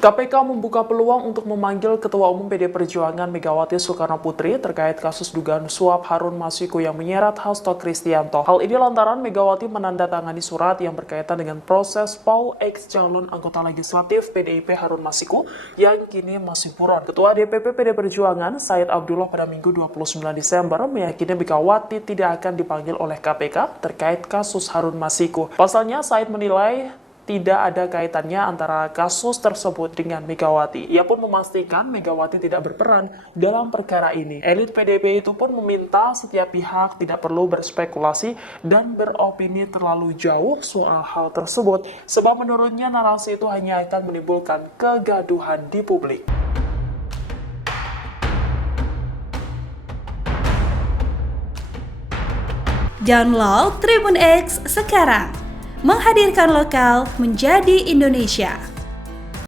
KPK membuka peluang untuk memanggil Ketua Umum PD Perjuangan Megawati Soekarnoputri terkait kasus dugaan suap Harun Masiku yang menyeret Hasto Kristianto. Hal ini lantaran Megawati menandatangani surat yang berkaitan dengan proses PAU ex calon anggota legislatif PDIP Harun Masiku yang kini masih buron. Ketua DPP PD Perjuangan Said Abdullah pada Minggu 29 Desember meyakini Megawati tidak akan dipanggil oleh KPK terkait kasus Harun Masiku. Pasalnya, Said menilai tidak ada kaitannya antara kasus tersebut dengan Megawati. Ia pun memastikan Megawati tidak berperan dalam perkara ini. Elit PDIP itu pun meminta setiap pihak tidak perlu berspekulasi dan beropini terlalu jauh soal hal tersebut, sebab menurutnya narasi itu hanya akan menimbulkan kegaduhan di publik. Download Tribun X sekarang, menghadirkan lokal menjadi Indonesia.